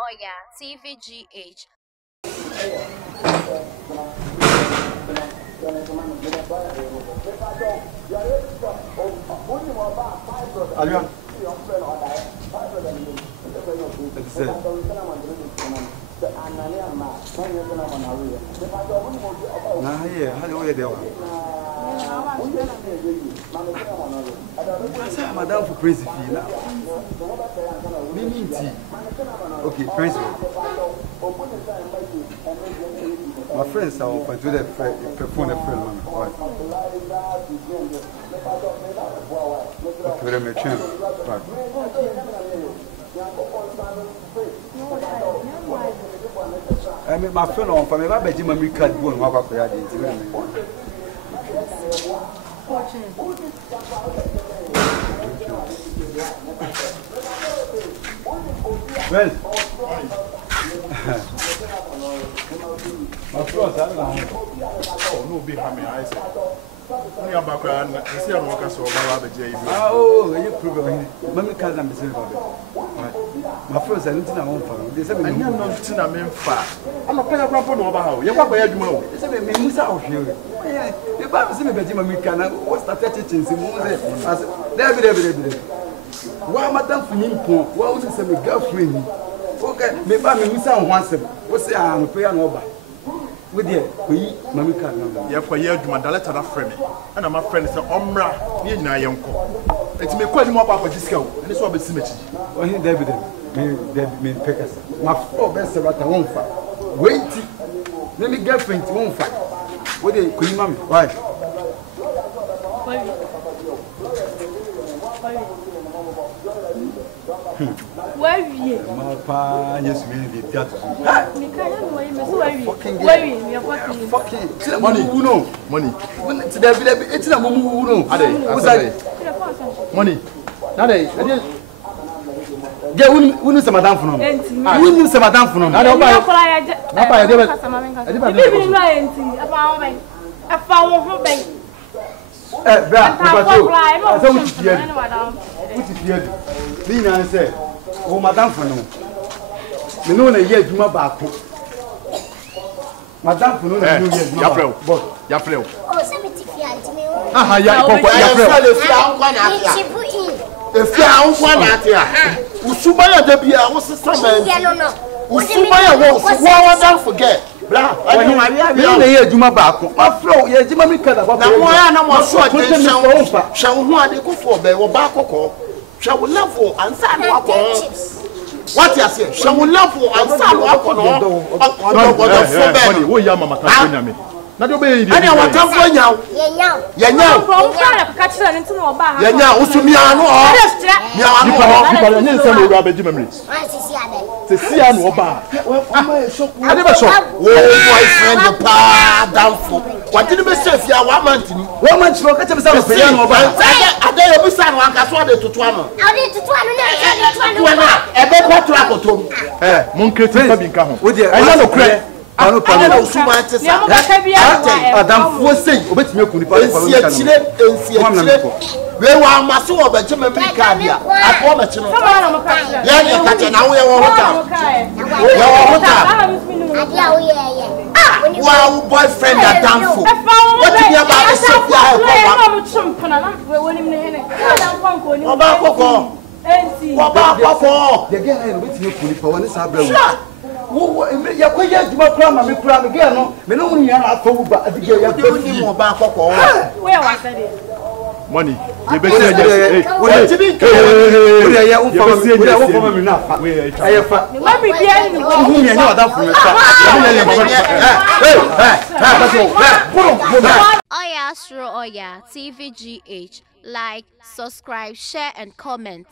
Oya, TVGH. Alio. Nah, yeah, how do you do it? Madam for Prince Fee now. Okay, Prince. My friends are open to the phone a friend, man. Okay, we're going to I mean, my friend on family, I bet you my card won't walk up there. Well, my friends, I don't know. No, be hammy, I said. I am back and see a worker so oh, you prove Mammy can't understand about it. My friends, I don't know for they said, I am not in a man far. I'm a pen of rubber over how you're what I do. They said, me, Miss out here. The Bible says, Mammy can what's the teachings in Moses? David. Why, Madame Finimpo, what was it? My girlfriend. Okay, maybe I'm Miss out once. What's the I'm a prayer over? With you, Mammy can. Yeah, for years, my daughter not friend. And my friend is Omra, near Nayonko. It's me quite more about this girl, and it's what we see. Oh, he David, me Peckers. My four best about the one fight. Wait, let me girlfriend won't fight. What do you call mommy? Why? Where are you? My pa, yes, we did that. Fucking money, who know? Money. It's a woman who know. Money. Now, yeah, we need some madam for them. We need some madam for them. I don't buy. I say, oh, madam for no. You know, a year, you back. Madam for no, Yafrel. Oh, 75. Ah, if you are one at here, Usubaya de Bia was the summer. Usubaya was one forget. When you hear Juma back, my flow, yeah, Jimmy Kada, why am I so shall one go for Bay or Bako? Shall we love for and sign what you say? Shall we love for and sign what on na do be yi ani watamfo nya yenya usumi anu o nipa nya nse no ura beji memri sisi anu oba ade be so wo boyfriend pa danfo wadini be sef ya wa mantini no ka chebe sa pe ya no oba ade yo bi sa no anka so ade tutu anu na ebe kwatu akotom mon kreti fa bi nka ho wo de ayi no kure I don't know so Adam Fossey, obey me, we were massive of a German Bricadia. I promise you. Wow, boyfriend, that damn fool. What do you about ya kwa ya juma kura ma me kura me ge no me no nya na akowu ba adige ya pe ni mo ba kokko we wa sade money ye be se ya we ya u fa me na fa aye fa ma bi bia ni wo hu nya oda fu me sa Oya Astro Oya TVGH. Like, subscribe, share and comment.